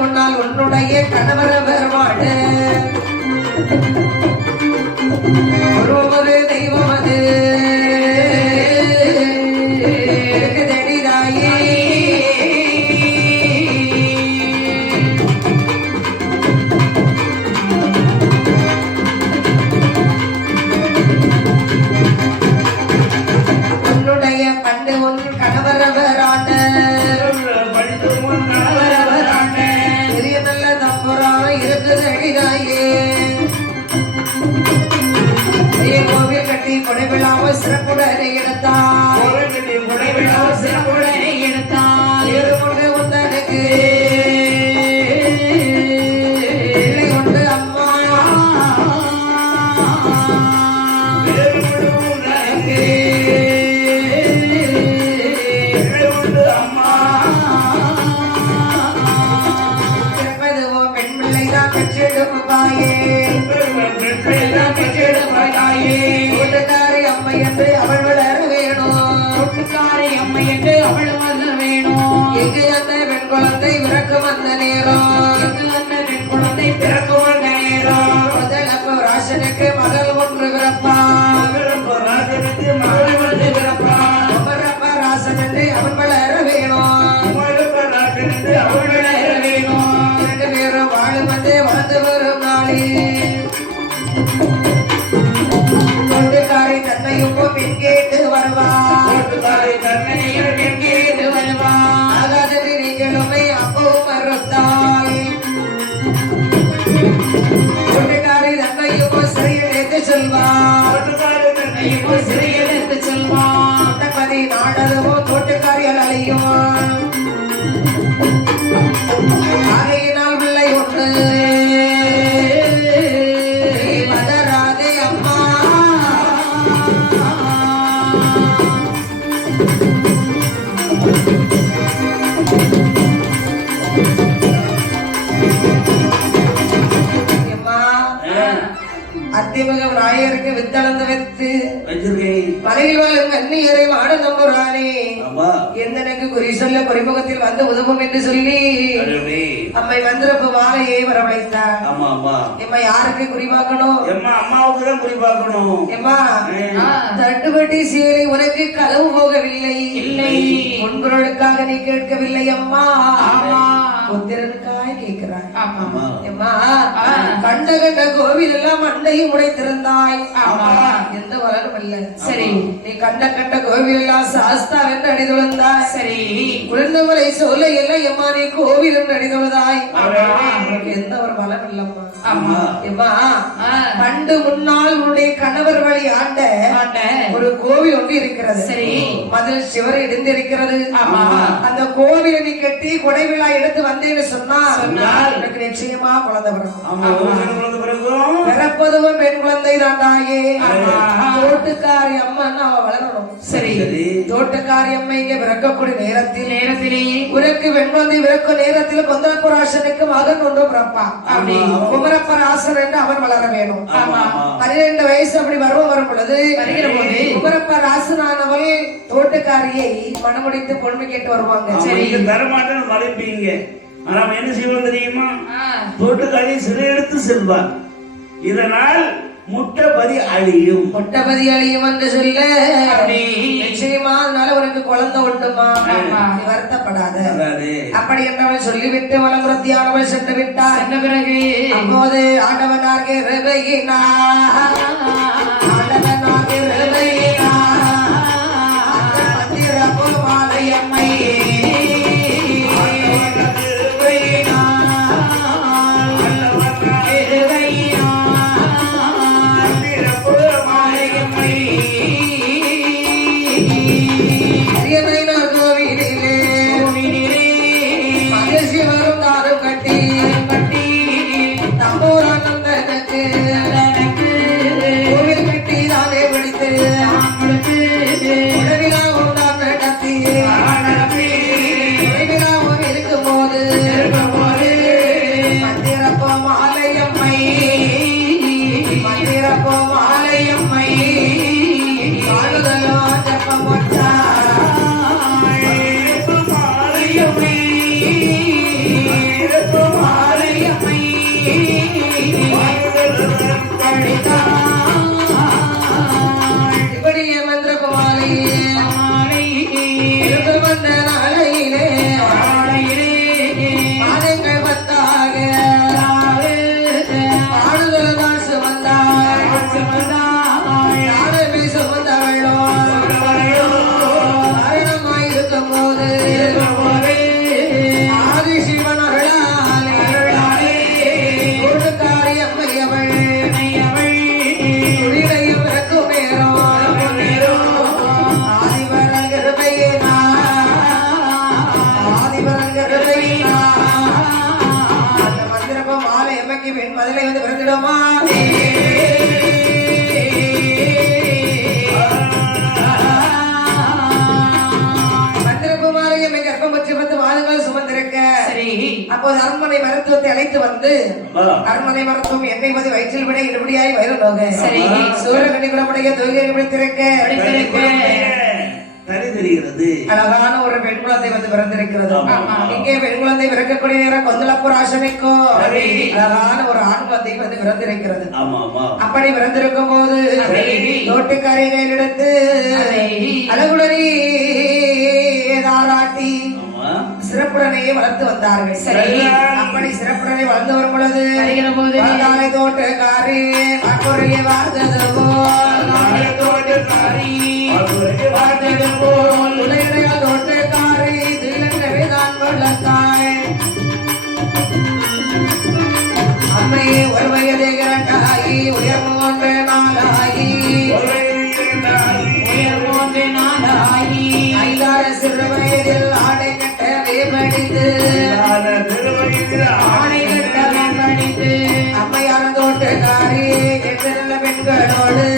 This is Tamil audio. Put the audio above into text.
முன்னால் உன்னுடைய கணவர பெருமாடு ஒரு தெய்வம் அது சிறப்புடனே எடுத்தான் உந்தனுக்கு உண்டு அம்மா பெண் பிள்ளைதான் பெற்றெடுப்பாயே அம்மை என்று அவள் வளர வேணும் கூட்டுக்காரை அம்மை என்று அவள் வளர வேணும் எங்கு அந்த பெண் குழந்தை பிறக்கும் அந்த நேரம் எங்கு அந்த பெண் குழந்தை பிறக்கும் அந்த நேரம் முதலப்ப ராசனுக்கு மகள் ஒன்று பிறப்பான் மகள் ஒன்று பிறப்பான் ஒவ்வொருப்ப ராசன் என்று அவள் வளர வேணும் அவள் வளர வேணும் இரண்டு பேரும் வாழும் வந்து வளர்ந்து வரும் நாளில் கொண்டுக்காரை தன்னையும் பெண் கேட்டு வருவான் ஆகாதது நீங்களுமே அப்பவும் மறுத்தாய் கொண்டுக்காரை தன்னையும் சிறையிழைத்து செல்வான் பதி நாடகமோ தோட்டுக்காரிகள் அலையும் ஆகையினால் பிள்ளை ஒன்று அத்திமகம் ராயருக்கு வித்தளந்த வைத்து மலையில் வாழும் கண்ணியரை மாட நம்புறானே எந்தனுக்கு குறி சொல்ல குறிமுகத்தில் வந்து உதவும் என்று சொல்லி அம்மை வந்திரப்பு மாலையை வரவழைத்தார். எம்மா யாருக்கு குறிப்பாக்கணும்? அம்மாவுக்கு தான் குறிப்பாக்கணும். எம்மா தட்டுப்பட்டி சீரை உனக்கு களவு போகவில்லை, இல்லை முன்பொருளுக்காக நீ கேட்கவில்லை அம்மா, புத்திரனுக்காக கேட்கிறாய். எம்மா கண்ட கண்ட கோவில் எல்லாம் மண்டையும் உடைத்திருந்தாய், எந்த வளரும் அல்ல. சரி, நீ கண்ட கண்ட கோவில் எல்லாம் சாஸ்தா என்று அடிதொழுந்தாய். சரி, குழந்தைமலை சோலை எல்லாம் எம்மா நீ கோவிலும் அடிதொழுதாய், எந்த ஒரு பலம் இல்லம்மா. எம்மா பண்டு முன்னால் உன்னுடைய கணவர் வழி ஆண்ட ஒரு கோவில் ஒன்று இருக்கிறது. சரி, மதில் சிவரை இடிந்திருக்கிறது. அந்த கோவிலை நீ கட்டி கொடை விழா எடுத்து வந்தேன்னு சொன்னால் எனக்கு நிச்சயமா குழந்தை பிறக்கும். பிறகும் பிறப்பதும் பெண் குழந்தை தாண்டாயே ஆமா. தோட்டுக்காரி அம்மன் அவ வளரணும். சரி தோட்டக்காரி அம்மைக்கு பிறக்கக்கூடிய நேரத்திலே உனக்கு பெண் குழந்தை பிறக்கும் நேரத்தில் கொந்தளப்பராசனுக்கு மகன் ஒன்று பிறப்பா. அப்படி குமரப்பராசன் என்று அவன் வளர வேணும். ஆமா 12 வயசு அப்படி வரும் பொழுது வருகிற போது குமரப்பராசனானவள் தோட்டக்காரியை மணமுடித்து பொண்ணு கேட்டு வருவாங்க. சரி தரமாட்டேன்னு மறைப்பீங்க. ஆனா அவன் என்ன செய்வான் தெரியுமா? ஆ, தோட்டுக்காரி சிறை எடுத்து செல்வான். இதனால் முட்டபதி அழியும். முட்டபதி அழியும் என்று சொல்ல அப்படி நிச்சயமா அதனால உனக்கு குழந்தை உண்டுமா? ஆமா. நீ வருத்தப்படாத. அதாவது அப்படி என்றவள் சொல்லிவிட்டு வளங்குறத்தியானவள் சென்று விட்டார். என்ன பிறகு அப்போது ஆண்டவனாக இருவையினார். ஆண்டவனாக இருவையினார். மந்திரப்போ மாலையம்மை அரியமையினார் கோவிலிலே மகிழ்ச்சி வரும் தாரும் கட்டி தம்பூரானந்தனுக்கு கோவில் கட்டி தானே பிடித்து உடவிழாவும் தான் நடத்தி உடவிழாவும் இருக்கும் போது மந்திரப்போ மாலையம்மை மந்திரப்போ மாலையம்மை காணுதலோ ஜப்பம் இப்படியே மந்திரகுமாரியே வந்த நாளையிலே மாதங்கள் வந்தாக ஆடுதல் தான் சுமந்தாள் ஆடமே சுமந்தவளோ மரணமாயிருக்கும் போது ஆதிசிவன் அருளாலே தோட்டக்காரி அம்மையவள் துணிலையும் இறக்கும் நேரம் ஆதிவரன் கிருபையினா ஆதிவரன் கிருபையினா அந்த மந்திரப்ப மாலை எம்மைக்கு பெண் மதுரை வந்து பிறந்திடுமா? மந்திரப்ப மாலை எம்மை கர்ப்பம் பற்றி 10 மாதங்கள் சுமந்திருக்க சரி அப்போது அரண்மனை மருத்துவத்தை அழைத்து வந்து அரண்மனை மருத்துவம் எண்ணெய் மதி வயிற்றில் விட இடுபடியாய் வயிறு நோக சரி. சூரியகண்ணி குணமுடைய தொழுகை பிடித்திருக்க தனி தெரிகிறது. அழகான ஒரு பெண் குழந்தை வந்து பிறந்திருக்கிறது. ஆமா. இங்கே பெண் குழந்தை பிறக்கக்கூடிய நேரம் கொந்தளப்பூர் ஆசமிக்கோ சரி. அழகான ஒரு ஆண் குழந்தை வந்து பிறந்திருக்கிறது. ஆமா ஆமா அப்படி பிறந்திருக்கும் போது சரி. தோட்டுக்காரி கையிலெடுத்து சரி. அழகுடனே தாராட்டி ஆமா சிறப்புடனேயே வளர்த்து வந்தார்கள். சரி. அப்படி சிறப்புடனே வளர்ந்து வரும் பொழுது வருகிற போது வந்தாரை தோட்டக்காரி அக்குறைய வாழ்ந்தது போல் உலகிடையா தோட்டக்காரி தில்லென்றவே தான் வளர்த்தாய். அம்மையே ஒரு வயது 2 ஆகி உயர் 3 நாளாகி உயர் 3 நாளாகி 5 சிறு வயதில் ஆடை கட்டவே படித்து ஆணை கட்டவே படித்து அம்மையான தோட்டக்காரி 8 நல்ல பெண்களோடு